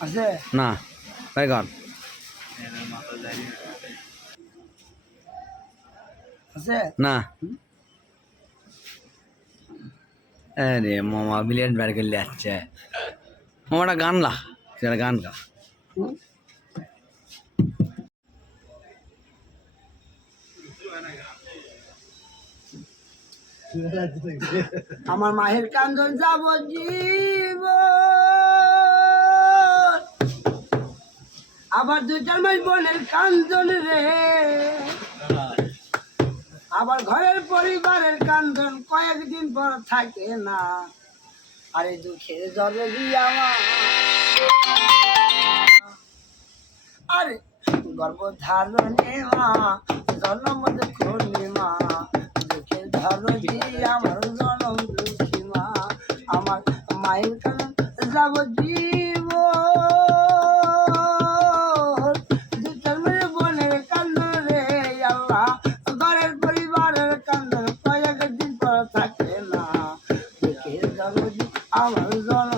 আছে না তাই গান আছে না আরে মামা বিলিয়ন বার করলে যাচ্ছে মামাটা গান লা সেটা গান গা হুম? আমার মায়ের কান্দন যাব জীব আবার দুইটার মাস বোনের কান্দন রে আবার ঘরের পরিবারের কান্দন কয়েকদিন পর থাকে না আরে দুঃখের জলে আমার আরে গর্ভধারণে মা জন্ম দুঃখী মা দুঃখের ধরজি আমার জনম দুঃখী মা আমার মায়ের কারণ যাব জীব দুটার মেয়ে বোনের কান্দন রে আল্লাহ ঘরের পরিবারের কান্দন কয়েকদিন পর থাকে না দুঃখের ধরজি আমার জনম